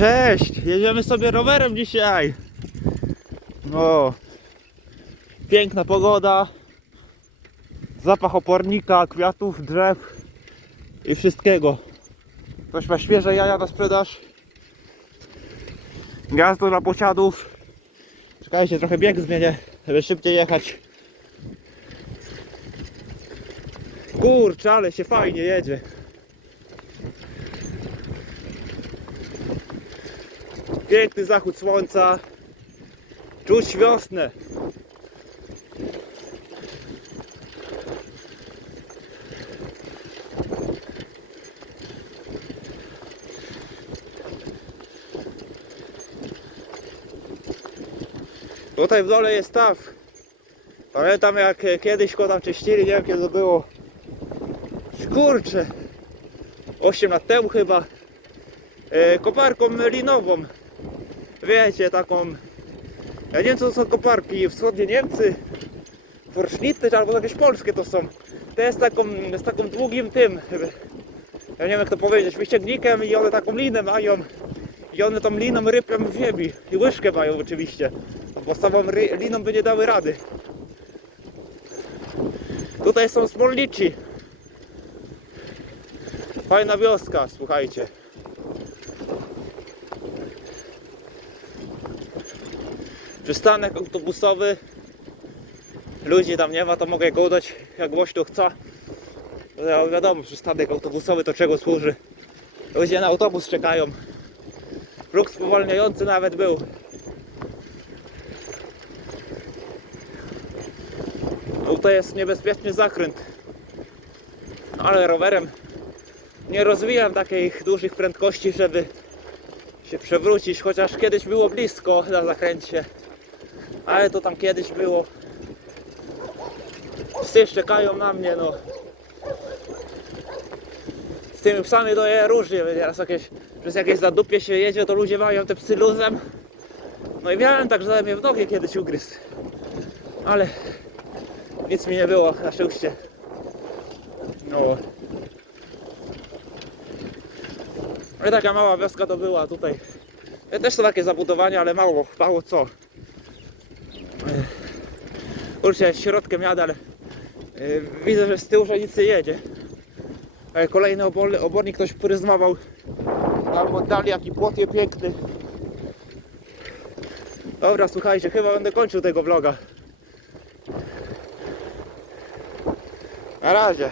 Cześć! Jedziemy sobie rowerem dzisiaj. No. Piękna pogoda. Zapach opornika, kwiatów, drzew i wszystkiego. Ktoś ma świeże jaja na sprzedaż. Gniazdo dla posiadów. Czekajcie, trochę bieg zmienię, żeby szybciej jechać. Kurczę, ale się fajnie jedzie. Piękny zachód słońca. Czuć wiosnę. Tutaj w dole jest staw. Pamiętam jak kiedyś go tam czyścili, nie wiem kiedy to było. Kurczę. 8 lat temu chyba. E, koparką linową. Wiecie, taką. Ja nie wiem co to są koparki. Wschodnie Niemcy. Forschnitte albo jakieś polskie to są. To jest taką, z taką długim tym. Ja nie wiem jak to powiedzieć. Wyściągnikiem i one taką linę mają. I one tą liną rypią w ziemi. I łyżkę mają oczywiście. A podstawową ry- liną by nie dały rady. Tutaj są smolnici. Fajna wioska, słuchajcie. Przystanek autobusowy. Ludzi tam nie ma, to mogę go udać jak głośno chcę. No wiadomo, przystanek autobusowy to czego służy. Ludzie na autobus czekają. Ruch spowalniający nawet był. Tutaj jest niebezpieczny zakręt. Ale rowerem nie rozwijam takich dużych prędkości, żeby się przewrócić, chociaż kiedyś było blisko na zakręcie. Ale to tam kiedyś było. Psy czekają na mnie, no. Z tymi psami to je różnie, teraz jakieś, przez jakieś zadupie się jedzie, to ludzie mają te psy luzem. No i miałem tak, że mnie w nogę kiedyś ugryzł. Ale nic mi nie było, na szczęście. No. No i taka mała wioska to była tutaj. Też są takie zabudowania, ale mało, mało co. Kurczę, środkiem jadę, ale e, widzę, że z tyłu że nic nie jedzie. E, Kolejny obor, obornik ktoś pryzmował. Tam oddali jaki płot je piękny. Dobra, słuchajcie, chyba będę kończył tego vloga. Na razie.